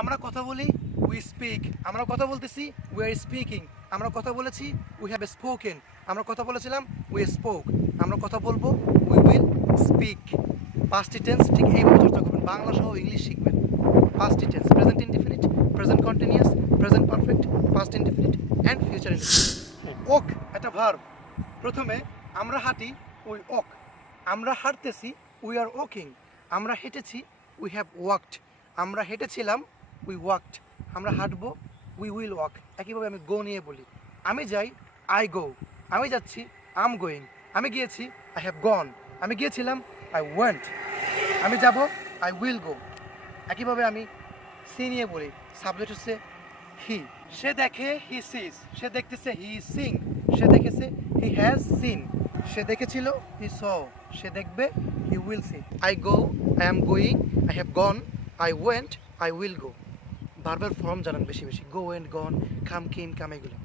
আমরা কথা বলি, উই স্পিক। আমরা কথা বলতেছি, উই আর স্পিকিং। আমরা কথা বলেছি, উই হ্যাভ স্পোকেন। আমরা কথা বলেছিলাম, উই স্পোক। আমরা কথা বলবো, we will speak. Past tense ঠিক এইভাবে চর্চা করবেন, বাংলা সহ ইংলিশ শিখবেন। Past tense, present indefinite, present continuous, present perfect, past indefinite and future indefinite. Okay একটা ভার্ব। প্রথমে আমরা হাঁটি, উই ওক। আমরা হাঁটতেছি, উই আর ওয়াকিং। আমরা হেঁটেছি, উই হ্যাভ ওয়াকড। আমরা হেঁটেছিলাম, উই ওয়াকড। আমরা হাঁটবো, উই উইল ওয়াক। একইভাবে আমি গো নিয়ে বলি, আমি যাই, আই গো। আমি যাচ্ছি, আই এম গোয়িং। আমি গিয়েছি, আই হ্যাভ গন। আমি গিয়েছিলাম, আই ওয়েন্ট। আমি যাব, আই উইল গো। একইভাবে আমি সি নিয়ে বলি, সাবজেক্ট হচ্ছে হি। সে দেখে, হি সিজ। সে দেখতেছে, হি সিং। সে দেখেছে, হি হ্যাজ সিন। সে দেখেছিল, হি স। সে দেখবে, he will see. I go, I am going, I have gone, I went, I will go. ভার্বের ফর্ম জানান বেশি বেশি, গো এন্ড গন, কাম কেম কাম, এগুলো।